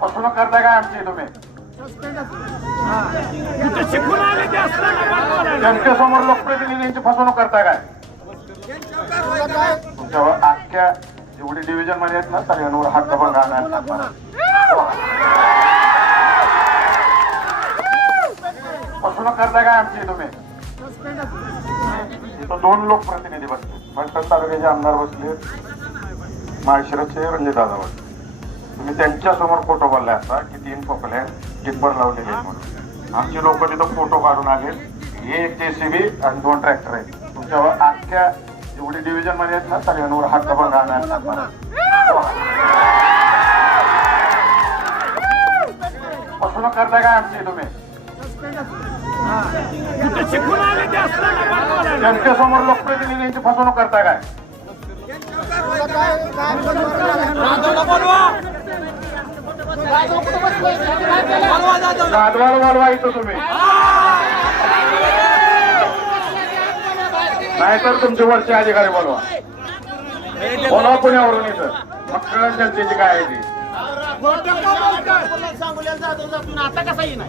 फसवणूक करताय काय आमची तुम्ही. जनतेसमोर लोकप्रतिनिधींची फसवणूक करताय काय? तुमच्यावर अख्ख्या एवढी डिव्हिजनमध्ये आहेत ना सगळ्यांवर हात दबा फसवणूक करताय काय आमची तुम्ही? दोन लोकप्रतिनिधी बसले. फलटण तालुक्याचे आमदार बसले. माळशिरसचे रणजित दादा बसले. तुम्ही त्यांच्यासमोर फोटो बोललाय असता की तीन पोकले टिप्पर लावलेले आहेत म्हणून. आमचे लोक तिथं फोटो काढून आले हे एक जेसीबी आणि दोन ट्रॅक्टर आहेत. तुमच्यावर अख्ख्या एवढी डिव्हिजनमध्ये आहेत ना सगळ्यांवर हात दबा राहणार फसवणूक करताय काय आमची तुम्ही? त्यांच्यासमोर जनतेसमोर लोकप्रतिनिधींची फसवणूक करताय काय? गाडवाला वाढवा इथं तुम्ही. नाहीतर तुमचे वरचे अधिकारी बोलवा. बोलवा पुण्यावरून इथं. मग जनतेची काय आहे ती? आता कसा येणार